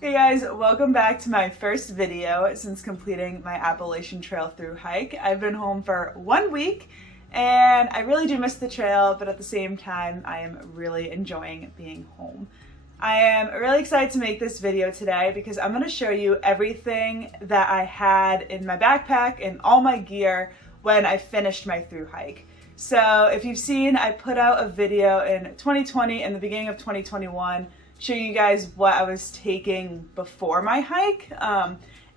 Hey guys, welcome back to my first video since completing my Appalachian Trail through hike. I've been home for 1 week and I really do miss the trail, but at the same time I am really enjoying being home. I am really excited to make this video today because I'm going to show you everything that I had in my backpack and all my gear when I finished my through hike. So if you've seen, I put out a video in 2020 and the beginning of 2021 showing you guys what I was taking before my hike.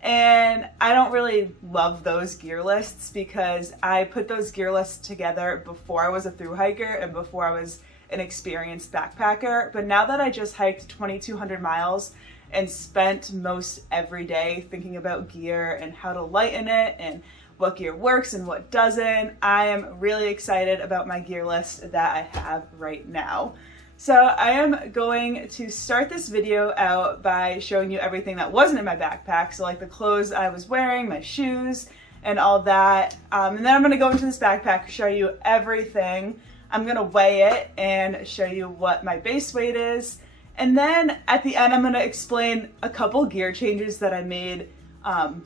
And I don't really love those gear lists because I put those gear lists together before I was a thru hiker and before I was an experienced backpacker. But now that I just hiked 2,200 miles and spent most every day thinking about gear and how to lighten it and what gear works and what doesn't, I am really excited about my gear list that I have right now. So I am going to start this video out by showing you everything that wasn't in my backpack. So like the clothes I was wearing, my shoes, and all that. And then I'm going to go into this backpack, show you everything. I'm going to weigh it and show you what my base weight is. And then at the end, I'm going to explain a couple gear changes that I made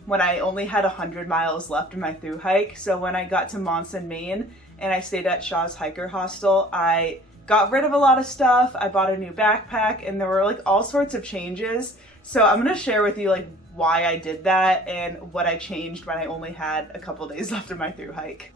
when I only had 100 miles left in my thru hike. So when I got to Monson, Maine, and I stayed at Shaw's Hiker Hostel, I got rid of a lot of stuff. I bought a new backpack and there were like all sorts of changes. So I'm going to share with you like why I did that and what I changed when I only had a couple days left of my thru hike.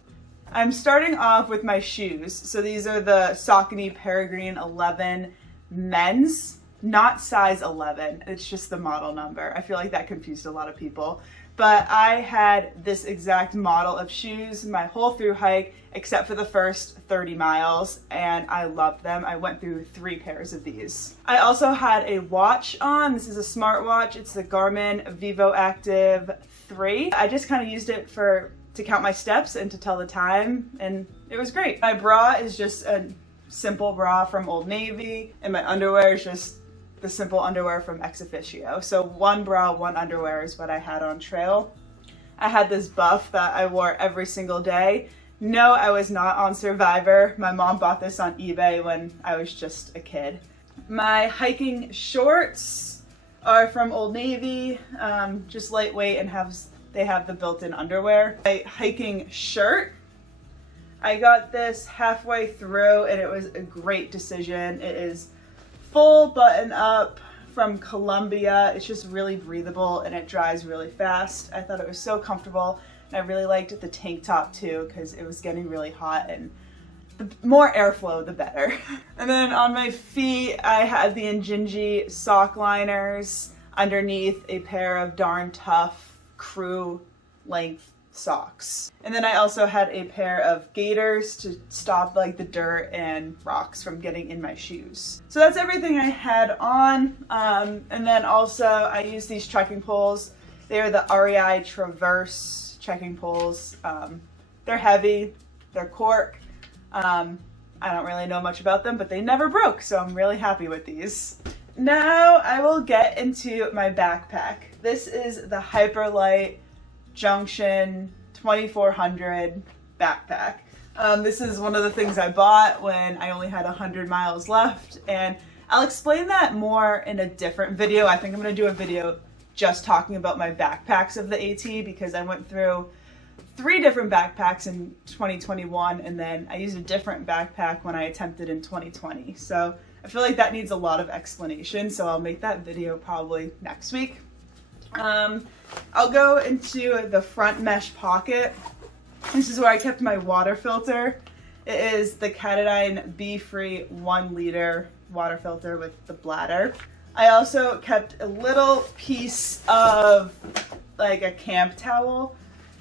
I'm starting off with my shoes. So these are the Saucony Peregrine 11 men's, not size 11. It's just the model number. I feel like that confused a lot of people. But I had this exact model of shoes my whole thru hike except for the first 30 miles and I loved them. I went through 3 pairs of these. I also had a watch on. This is a smartwatch. It's the Garmin Vivo Active 3. I just kind of used it to count my steps and to tell the time, and it was great. My bra is just a simple bra from Old Navy and my underwear is just the simple underwear from Ex Officio. So 1 bra, 1 underwear is what I had on trail. I had this buff that I wore every single day. No, I was not on Survivor. My mom bought this on eBay when I was just a kid. My hiking shorts are from Old Navy, just lightweight and they have the built-in underwear. My hiking shirt, I got this halfway through and it was a great decision. It is full button up from Columbia. It's just really breathable and it dries really fast. I thought it was so comfortable and I really liked the tank top too because it was getting really hot and the more airflow the better. And then on my feet I had the Injinji sock liners underneath a pair of Darn Tough crew length socks. And then I also had a pair of gaiters to stop like the dirt and rocks from getting in my shoes. So that's everything I had on. And then also I used these trekking poles. They are the REI Traverse trekking poles. They're heavy, they're cork. I don't really know much about them, but they never broke, so I'm really happy with these. Now I will get into my backpack. This is the Hyperlight Junction 2400 backpack. This is one of the things I bought when I only had 100 miles left, and I'll explain that more in a different video. I think I'm going to do a video just talking about my backpacks of the AT because I went through 3 different backpacks in 2021 and then I used a different backpack when I attempted in 2020. So I feel like that needs a lot of explanation, so I'll make that video probably next week. I'll go into the front mesh pocket. This is where I kept my water filter. It is the Katadyn Be-Free 1 liter water filter with the bladder. I also kept a little piece of like a camp towel.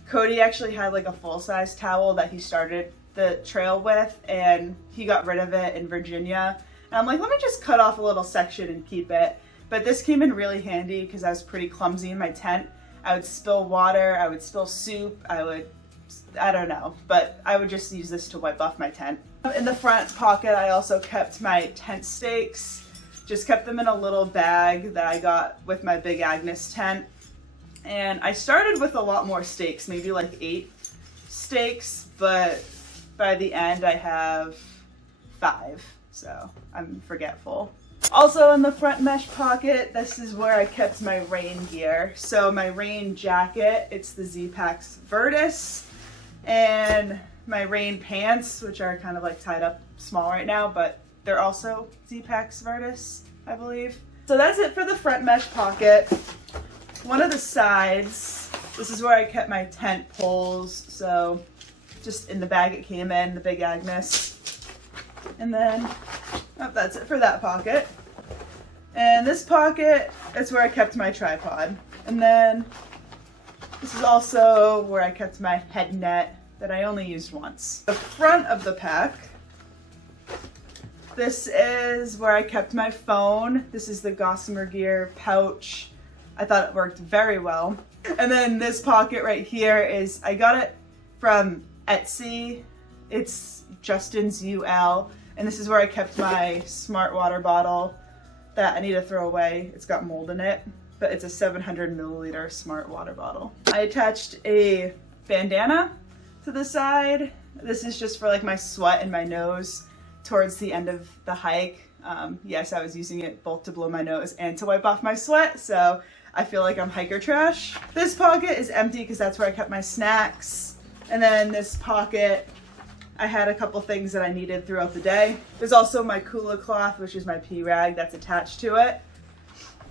Cody actually had like a full-size towel that he started the trail with and he got rid of it in Virginia. And I'm like, let me just cut off a little section and keep it. But this came in really handy because I was pretty clumsy in my tent. I would spill water, I would spill soup, I don't know, but I would just use this to wipe off my tent. In the front pocket, I also kept my tent stakes. Just kept them in a little bag that I got with my Big Agnes tent. And I started with a lot more stakes, maybe like 8 stakes, but by the end I have 5, so I'm forgetful. Also in the front mesh pocket, this is where I kept my rain gear. So my rain jacket, it's the Z-Packs Virtus, and my rain pants, which are kind of like tied up small right now, but they're also Z-Packs Virtus, I believe. So that's it for the front mesh pocket. One of the sides, this is where I kept my tent poles, so just in the bag it came in, the big Agnes. And then, oh, that's it for that pocket. And this pocket is where I kept my tripod. And then this is also where I kept my head net that I only used once. The front of the pack, this is where I kept my phone. This is the Gossamer Gear pouch. I thought it worked very well. And then this pocket right here is, I got it from Etsy. It's Justin's UL. And this is where I kept my smart water bottle that I need to throw away. It's got mold in it, but it's a 700 milliliter smart water bottle. I attached a bandana to the side. This is just for like my sweat and my nose towards the end of the hike. Yes, I was using it both to blow my nose and to wipe off my sweat, so I feel like I'm hiker trash. This pocket is empty because that's where I kept my snacks. And then this pocket, I had a couple things that I needed throughout the day. There's also my Kula cloth, which is my pee rag that's attached to it.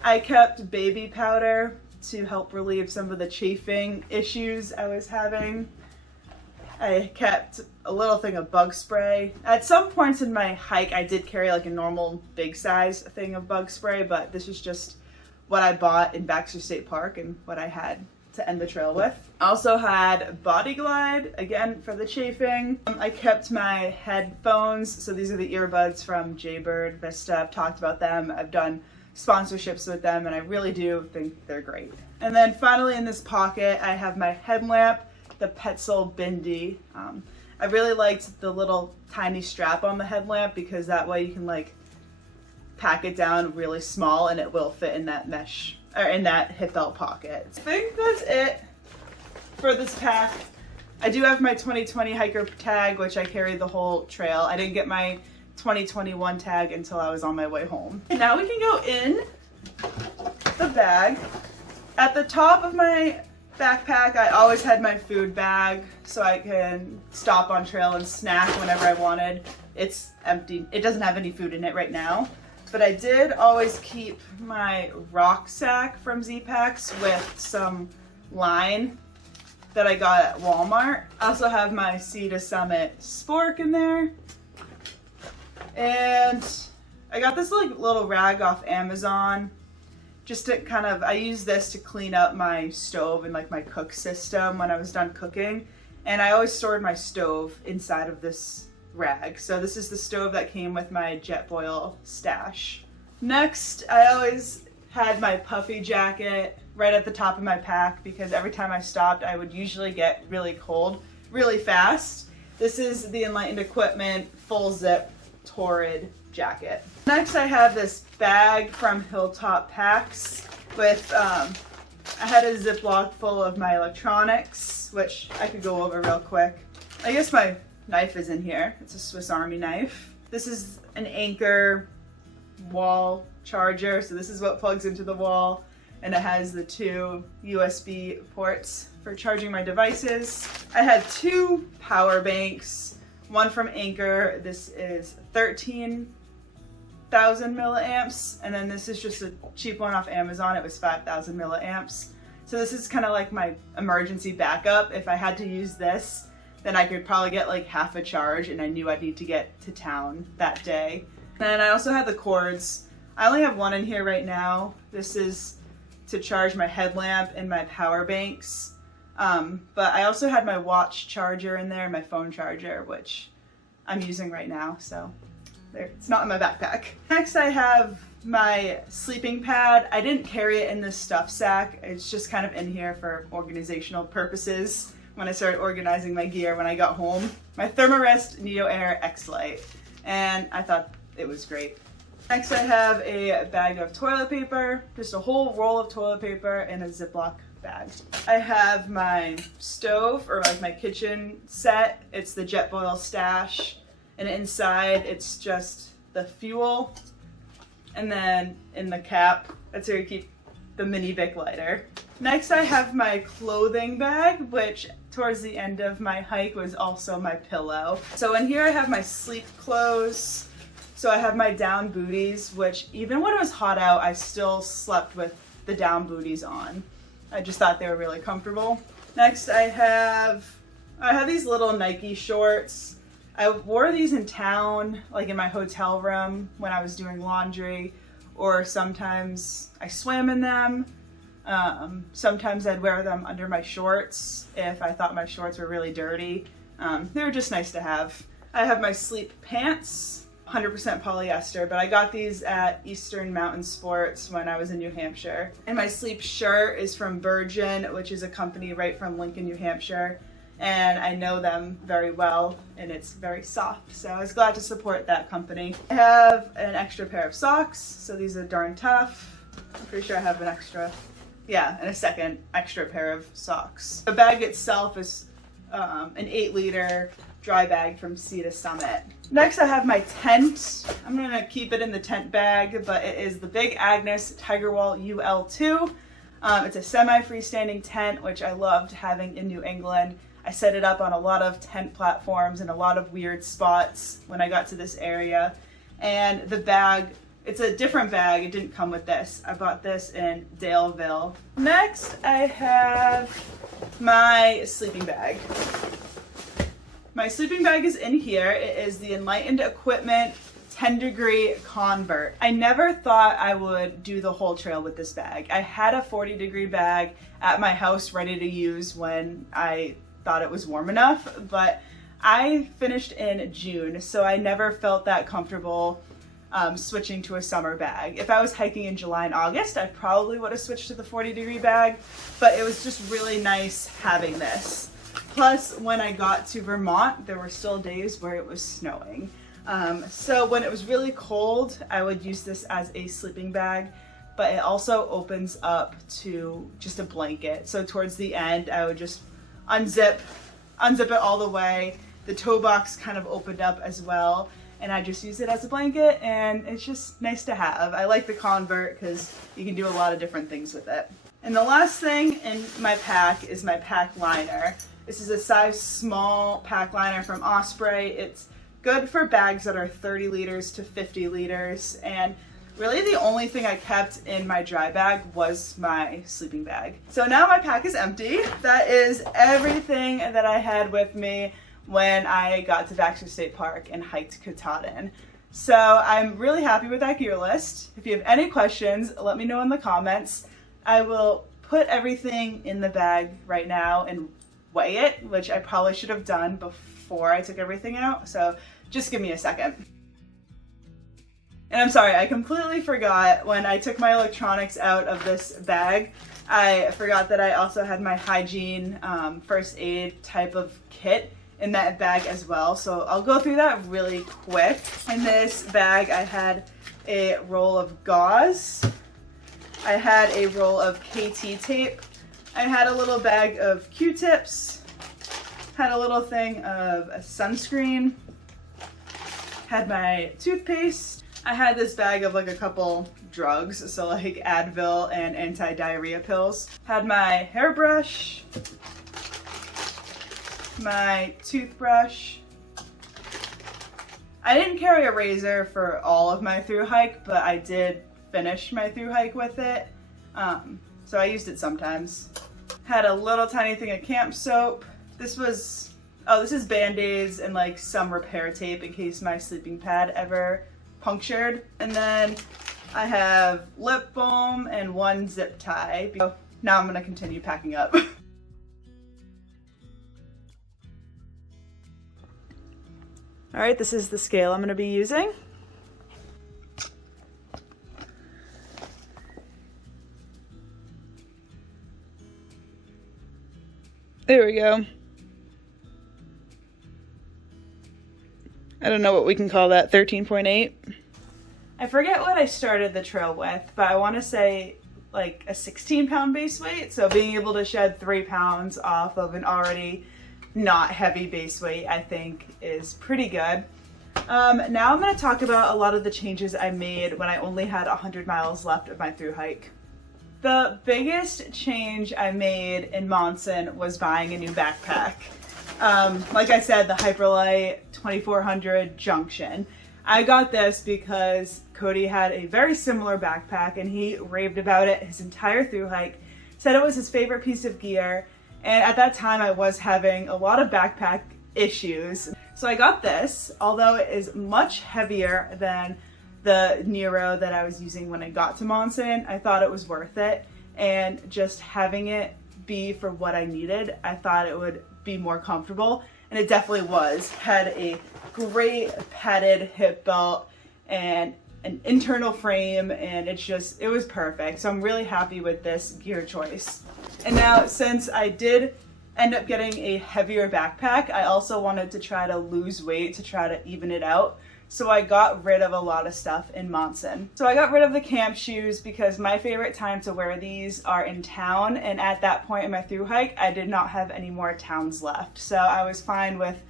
I kept baby powder to help relieve some of the chafing issues I was having. I kept a little thing of bug spray. At some points in my hike, I did carry like a normal big size thing of bug spray, but this is just what I bought in Baxter State Park and what I had to end the trail with. I also had Body Glide, again for the chafing. I kept my headphones, so these are the earbuds from Jaybird Vista. I've talked about them, I've done sponsorships with them, and I really do think they're great. And then finally in this pocket, I have my headlamp, the Petzl Bindi. I really liked the little tiny strap on the headlamp because that way you can like pack it down really small and it will fit in that mesh, or in that hip belt pocket. I think that's it for this pack. I do have my 2020 hiker tag, which I carried the whole trail. I didn't get my 2021 tag until I was on my way home. And now we can go in the bag. At the top of my backpack, I always had my food bag so I can stop on trail and snack whenever I wanted. It's empty. It doesn't have any food in it right now. But I did always keep my rucksack from Z-Packs with some line that I got at Walmart. I also have my Sea to Summit spork in there. And I got this like little rag off Amazon just to kind of, I use this to clean up my stove and like my cook system when I was done cooking. And I always stored my stove inside of this rag. So this is the stove that came with my Jetboil stash. Next, I always had my puffy jacket right at the top of my pack because every time I stopped, I would usually get really cold really fast. This is the Enlightened Equipment full zip Torrid jacket. Next, I have this bag from Hilltop Packs with, I had a Ziploc full of my electronics, which I could go over real quick. I guess my knife is in here. It's a Swiss Army knife. This is an Anchor wall charger, so this is what plugs into the wall, and it has the 2 USB ports for charging my devices. I had 2 power banks, one from Anchor. This is 13,000 milliamps, and then this is just a cheap one off Amazon. It was 5,000 milliamps. So this is kind of like my emergency backup. If I had to use this, then I could probably get like half a charge, and I knew I'd need to get to town that day. And I also had the cords. I only have one in here right now. This is to charge my headlamp and my power banks. But I also had my watch charger in there, my phone charger, which I'm using right now, so there, it's not in my backpack. Next, I have my sleeping pad. I didn't carry it in this stuff sack. It's just kind of in here for organizational purposes when I started organizing my gear when I got home. My Thermarest Neo Air X-Lite, and I thought it was great. Next, I have a bag of toilet paper, just a whole roll of toilet paper in a Ziploc bag. I have my stove, or like my kitchen set. It's the Jetboil stash, and inside it's just the fuel And then in the cap, that's where you keep the mini Bic lighter. Next I have my clothing bag, which towards the end of my hike was also my pillow. So in here I have my sleep clothes. So I have my down booties, which even when it was hot out, I still slept with the down booties on. I just thought they were really comfortable. Next I have these little Nike shorts. I wore these in town, like in my hotel room when I was doing laundry, or sometimes I swam in them. Sometimes I'd wear them under my shorts if I thought my shorts were really dirty. They were just nice to have. I have my sleep pants, 100% polyester, but I got these at Eastern Mountain Sports when I was in New Hampshire. And my sleep shirt is from Virgin, which is a company right from Lincoln, New Hampshire. And I know them very well, and it's very soft, so I was glad to support that company. I have an extra pair of socks, so these are darn tough. I'm pretty sure I have and a second extra pair of socks. The bag itself is an 8-liter dry bag from Sea to Summit. Next I have my tent. I'm gonna keep it in the tent bag, but it is the Big Agnes Tigerwall UL2. It's a semi-freestanding tent, which I loved having in New England. I set it up on a lot of tent platforms and a lot of weird spots when I got to this area. And the bag, it's a different bag. It didn't come with this. I bought this in Daleville. Next, I have my sleeping bag. My sleeping bag is in here. It is the Enlightened Equipment 10-degree convert. I never thought I would do the whole trail with this bag. I had a 40-degree bag at my house ready to use when I thought it was warm enough, but I finished in June, so I never felt that comfortable switching to a summer bag. If I was hiking in July and August, I probably would have switched to the 40-degree bag, but it was just really nice having this. Plus, when I got to Vermont, there were still days where it was snowing. So when it was really cold, I would use this as a sleeping bag, but it also opens up to just a blanket. So towards the end, I would just unzip it all the way. The toe box kind of opened up as well, and I just use it as a blanket, and it's just nice to have. I like the convert because you can do a lot of different things with it. And the last thing in my pack is my pack liner. This is a size small pack liner from Osprey. It's good for bags that are 30 liters to 50 liters, and really the only thing I kept in my dry bag was my sleeping bag. So now my pack is empty. That is everything that I had with me when I got to Baxter State Park and hiked Katahdin. So I'm really happy with that gear list. If you have any questions, let me know in the comments. I will put everything in the bag right now and weigh it, which I probably should have done before I took everything out. So just give me a second. And I'm sorry, I completely forgot when I took my electronics out of this bag. I forgot that I also had my Hygiene first aid type of kit in that bag as well. So I'll go through that really quick. In this bag, I had a roll of gauze. I had a roll of KT tape. I had a little bag of Q-tips. Had a little thing of a sunscreen. Had my toothpaste. I had this bag of like a couple drugs, so like Advil and anti-diarrhea pills. Had my hairbrush, my toothbrush. I didn't carry a razor for all of my thru hike, but I did finish my thru hike with it, so I used it sometimes. Had a little tiny thing of camp soap. This is Band-Aids and like some repair tape in case my sleeping pad ever punctured. And then I have lip balm and one zip tie. So now I'm gonna continue packing up. All right, this is the scale I'm gonna be using. There we go. I don't know what we can call that, 13.8. I forget what I started the trail with, but I want to say like a 16-pound base weight. So being able to shed 3 pounds off of an already not heavy base weight, I think is pretty good. Now I'm going to talk about a lot of the changes I made when I only had 100 miles left of my thru hike. The biggest change I made in Monson was buying a new backpack. Like I said, the Hyperlight 2400 Junction. I got this because Cody had a very similar backpack and he raved about it his entire thru hike, said it was his favorite piece of gear, and at that time I was having a lot of backpack issues. So I got this, although it is much heavier than the Nero that I was using when I got to Monson. I thought it was worth it, and just having it be for what I needed, I thought it would be more comfortable, and it definitely was. Had a great padded hip belt and an internal frame, and it was perfect. So I'm really happy with this gear choice. And now, since I did end up getting a heavier backpack, I also wanted to try to lose weight to try to even it out. So I got rid of a lot of stuff in Monson. So I got rid of the camp shoes because my favorite time to wear these are in town, and at that point in my thru hike, I did not have any more towns left. So I was fine with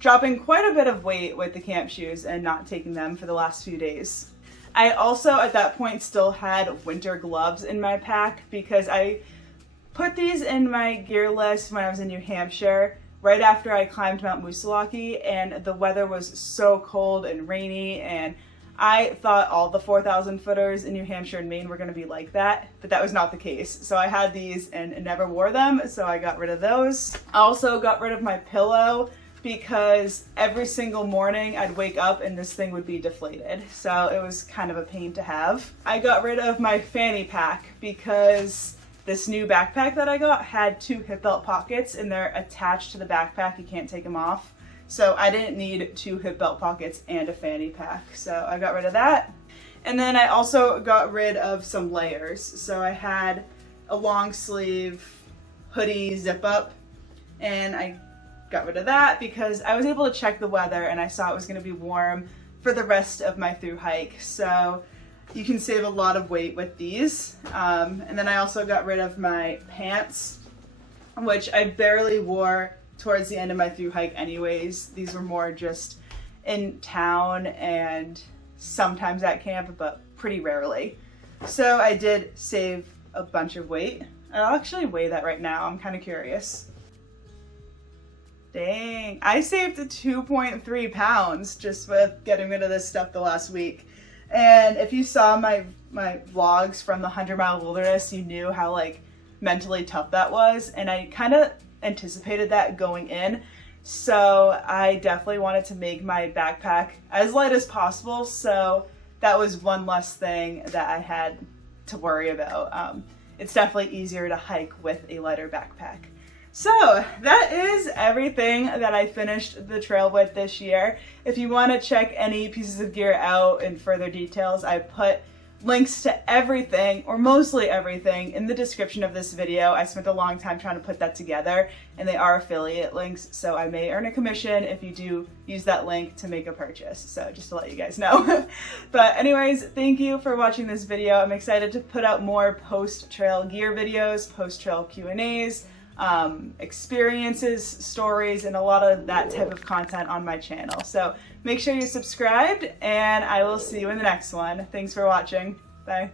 dropping quite a bit of weight with the camp shoes and not taking them for the last few days. I also, at that point, still had winter gloves in my pack because I put these in my gear list when I was in New Hampshire right after I climbed Mount Moosilauke, and the weather was so cold and rainy, and I thought all the 4,000 footers in New Hampshire and Maine were going to be like that, but that was not the case. So I had these and never wore them, so I got rid of those. I also got rid of my pillow because every single morning I'd wake up and this thing would be deflated, so it was kind of a pain to have. I got rid of my fanny pack because this new backpack that I got had 2 hip belt pockets and they're attached to the backpack. You can't take them off. So I didn't need 2 hip belt pockets and a fanny pack. So I got rid of that. And then I also got rid of some layers. So I had a long sleeve hoodie zip up, and I got rid of that because I was able to check the weather and I saw it was going to be warm for the rest of my thru hike. So you can save a lot of weight with these. And then I also got rid of my pants, which I barely wore towards the end of my thru hike anyways. These were more just in town and sometimes at camp, but pretty rarely. So I did save a bunch of weight. I'll actually weigh that right now. I'm kind of curious. Dang, I saved 2.3 pounds just with getting rid of this stuff the last week. And if you saw my vlogs from the 100-mile wilderness, you knew how like mentally tough that was, and I kind of anticipated that going in. So I definitely wanted to make my backpack as light as possible, so that was one less thing that I had to worry about. It's definitely easier to hike with a lighter backpack. So that is everything that I finished the trail with this year. If you want to check any pieces of gear out in further details, I put links to everything, or mostly everything, in the description of this video. I spent a long time trying to put that together, and they are affiliate links, so I may earn a commission if you do use that link to make a purchase. So just to let you guys know. But anyways, thank you for watching this video. I'm excited to put out more post-trail gear videos, post-trail Q&As, experiences, stories, and a lot of that type of content on my channel. So make sure you're subscribed, and I will see you in the next one. Thanks for watching. Bye.